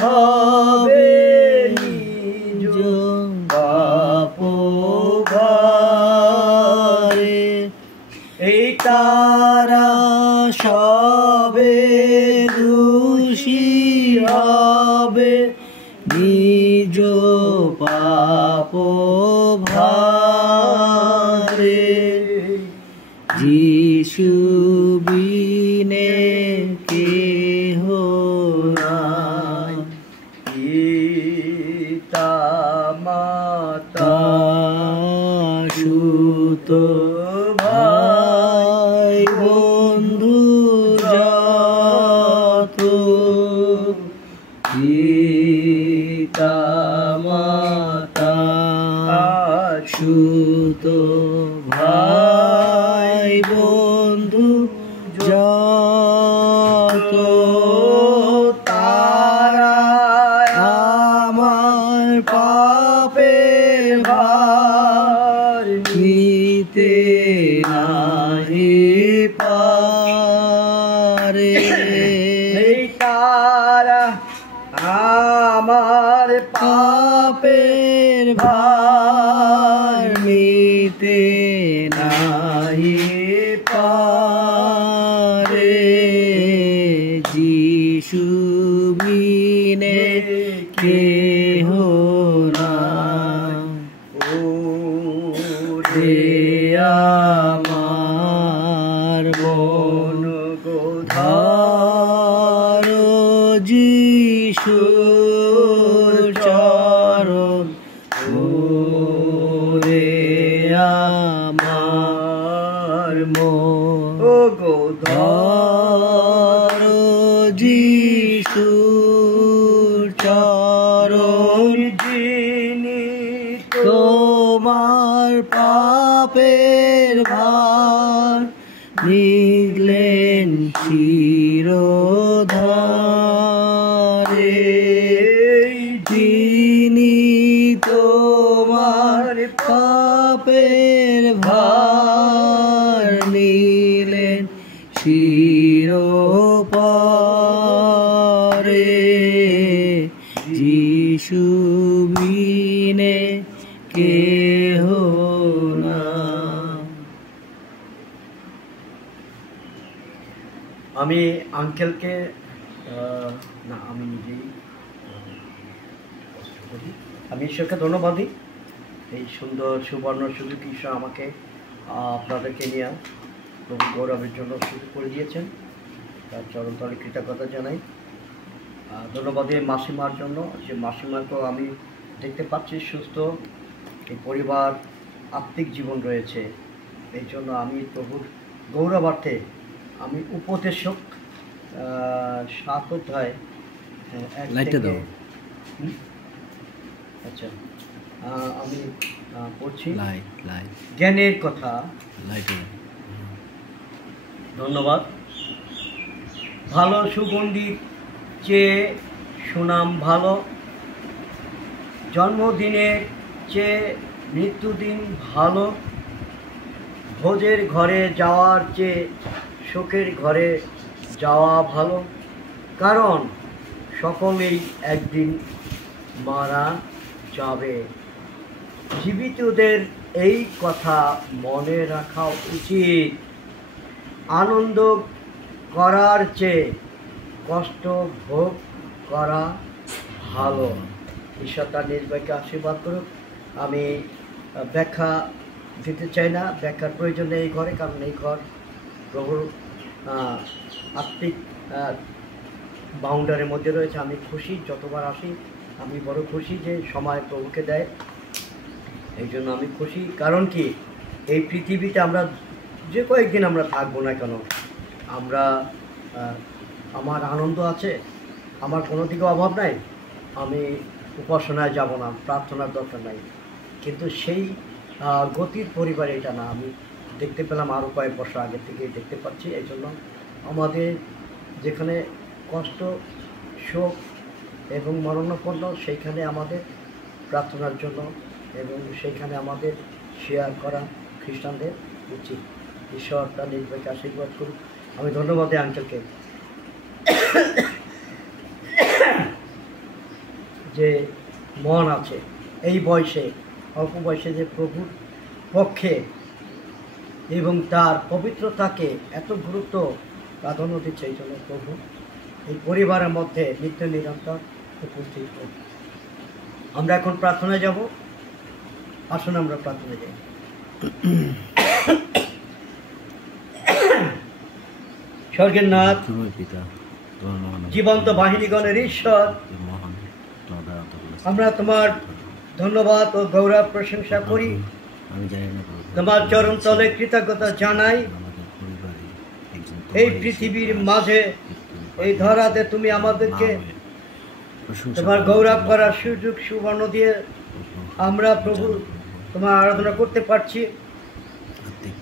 হবে নিজ পাপ ভারে, এই তারা সবে দোষী হবে নিজ পাপ ভারে। যিশু বিনে কেহ নাই, পিতা মাতা সুত ভাই বন্ধু যত, পিতা মাতা সুত ভাই বন্ধু যত, তারা আমার পাপের ভার নিতে নাহি পারে। এই তারা আমার পাপের ভার নিতে নাহি পারে। যিশু বিনে কেহ নাই, ওরে আমার মন গোধার যিশুর চরণ, ওরে আমার মন গোধার যিশুর চরণ, যিনি তোমার পাপের ভার নিলেন শিরোধারে। যিনি তোমার পাপের ভার নিলেন শিরোপারে। যিশু বিনে কেহ নাই। আমি আঙ্কেলকে না, আমি নিজেই আমি ঈশ্বরকে ধন্যবাদ দিই। এই সুন্দর সুবর্ণ সুযোগ ঈশ্বর আমাকে আপনাদেরকে নিয়ে প্রভু গৌরবের জন্য সুযোগ করে দিয়েছেন, তার চরণতলে কৃতজ্ঞতা জানাই। ধন্যবাদ এই মাসিমার জন্য, যে মাসিমাকেও আমি দেখতে পাচ্ছি সুস্থ, এই পরিবার আত্মিক জীবন রয়েছে। এই জন্য আমি প্রভুর গৌরবার্থে আমি উপদেশক 7 অধ্যায় আচ্ছা আমি পড়ছি জ্ঞানের কথা। ধন্যবাদ। ভালো সুগন্ধির চেয়ে সুনাম ভালো, জন্মদিনের চেয়ে মৃত্যুদিন ভালো, ভোজের ঘরে যাওয়ার চেয়ে শোকের ঘরে যাওয়া ভালো, কারণ সকলেই একদিন মারা যাবে। জীবিতদের এই কথা মনে রাখা উচিত। আনন্দ করার চেয়ে কষ্ট ভোগ করা ভালো। ঈশ্বর তার নিজ ভাইকে আশীর্বাদ করুক। আমি ব্যাখ্যা দিতে চাই না, ব্যাখ্যার প্রয়োজন নেই এই ঘরে, কারণ এই ঘর প্রভুর আত্মিক বাউন্ডারির মধ্যে রয়েছে। আমি খুশি, যতবার আসি আমি বড় খুশি যে সময় প্রভুকে দেয়, এই জন্য আমি খুশি। কারণ কি, এই পৃথিবীতে আমরা যে কয়েকদিন আমরা থাকবো না কেন, আমরা আমার আনন্দ আছে, আমার কোনো দিকে অভাব নাই, আমি উপাসনায় যাব না, প্রার্থনার দরকার নাই, কিন্তু সেই গতির পরিবারে এটা না। আমি দেখতে পেলাম আরও কয়েক বছর আগে থেকেই দেখতে পাচ্ছি। এই জন্য আমাদের যেখানে কষ্ট, শোক এবং মরণাপন্ন, সেইখানে আমাদের প্রার্থনার জন্য এবং সেইখানে আমাদের শেয়ার করা খ্রিস্টানদের উচিত। ঈশ্বর তার নির্ভয়কে আশীর্বাদ করুন। আমি ধন্যবাদ দিই আঙ্কেলকে। যে মন আছে, এই বয়সে অল্প বয়সে যে প্রভুর পক্ষে এবং তার পবিত্রতাকে এত গুরুত্ব প্রাধান্য দিচ্ছে, এই জন্য প্রভু এই পরিবারের মধ্যে নিত্য নিরন্তর উপস্থিত হোক। আমরা এখন প্রার্থনায় যাব। আসুন আমরা প্রার্থনায় যাই। স্বর্গের নাথ, জীবন্ত বাহিনীগণের ঈশ্বর, আমরা তোমার ধন্যবাদ ও গৌরব প্রশংসা করি। তোমার চরণ তলে কৃতজ্ঞতা জানাই। এই পৃথিবীর মাঝে, এই ধরাতে তুমি আমাদেরকে তোমার গৌরব করার সুযোগ সুবর্ণ দিয়ে আমরা প্রভু তোমার আরাধনা করতে পারছি।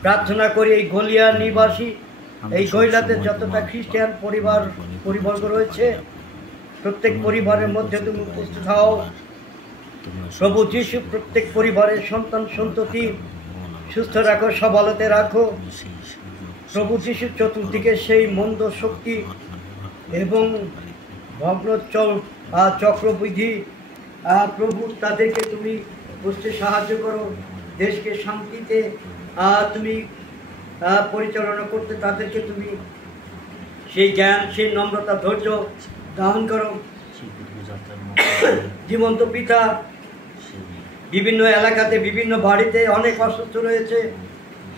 প্রার্থনা করি এই গলিয়া নিবাসী, এই গৈলাতে যতটা খ্রিস্টান পরিবর্গ রয়েছে, প্রত্যেক পরিবারের মধ্যে তুমি উপস্থিত হও প্রভু যিশু। প্রত্যেক পরিবারের সন্তান সন্ততি সুস্থ রাখো, সবলতে রাখো প্রভু যিশু। চতুর্দিকে সেই মন্দ শক্তি এবং ভগ্ন চক্রবিধি প্রভু, তাদেরকে তুমি বুঝতে সাহায্য করো। দেশকে শান্তিতে তুমি পরিচালনা করতে তাদেরকে তুমি সেই জ্ঞান, সেই নম্রতা, ধৈর্য দান করো। জীবন্ত পিতা, বিভিন্ন এলাকাতে, বিভিন্ন বাড়িতে অনেক অসুস্থ রয়েছে,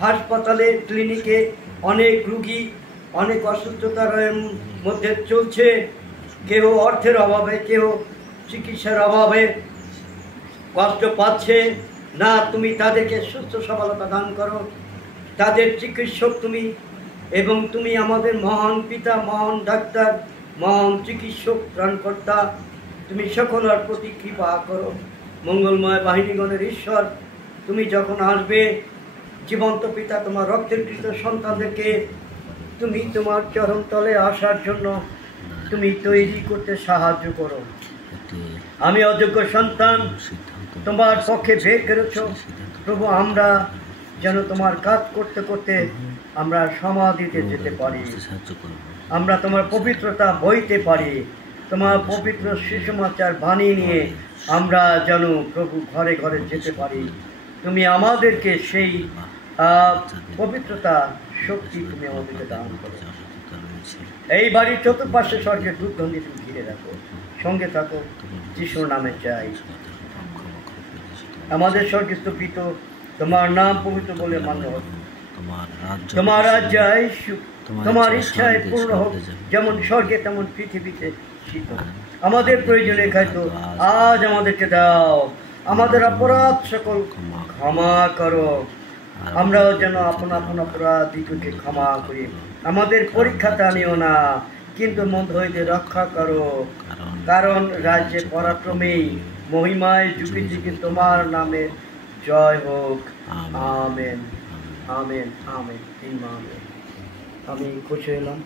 হাসপাতালে, ক্লিনিকে অনেক রুগী অনেক অসুস্থতার মধ্যে চলছে। কেউ অর্থের অভাবে, কেউ চিকিৎসার অভাবে কষ্ট পাচ্ছে না। তুমি তাদেরকে সুস্থ সবলতা দান করো। তাদের চিকিৎসক তুমি, এবং তুমি আমাদের মহান পিতা, মহান ডাক্তার, মহান চিকিৎসক, ত্রাণকর্তা। তুমি সকলের প্রতি কৃপা করো। মঙ্গলময় বাহিনীগণের ঈশ্বর, তুমি যখন আসবে, জীবন্ত পিতা তোমার রক্তের কৃত সন্তানদেরকে তুমি তোমার চরণ তলে আসার জন্য তুমি তৈরি করতে সাহায্য করো। আমি অযোগ্য সন্তান, তোমার পক্ষে ভেগ করেছ প্রভু। আমরা যেন তোমার কাজ করতে করতে আমরা সমাধিতে যেতে পারি, আমরা তোমার পবিত্রতা বইতে পারি। তোমার পবিত্র সুসমাচার বাণী নিয়ে আমরা যেন প্রভু ঘরে ঘরে যেতে পারি। তুমি আমাদেরকে সেই পবিত্রতা, শক্তি তুমি আমাদেরকে দান করো। এই বাড়ির চতুর্পাশে স্বর্গের দুর্গন্ধি তুমি ঘিরে রাখো, সঙ্গে থাকো। যিশুর নামে চাই। আমাদের স্বর্গস্থ পিতা, তোমার নাম পবিত্র বলে মান্য হোক। তোমার রাজ্য আসুক, তোমার ইচ্ছায় পূর্ণ হোক, যেমন স্বর্গে তেমন পৃথিবীতে। আমাদের প্রয়োজনে খাদ্য আজ আমাদেরকে দাও। আমাদের অপরাধ সকল ক্ষমা করো, আমরাও যেন আপন আপন অপরাধীকে ক্ষমা করি। আমাদের পরীক্ষাতে আনিও না, কিন্তু মন্দ হইতে রক্ষা করো। কারণ রাজ্যে পরাক্রমেই মহিমায় যুগে যুগে তোমার নামে জয় হোক। Amen, amen, amen, amen. আমি খুশি হলাম।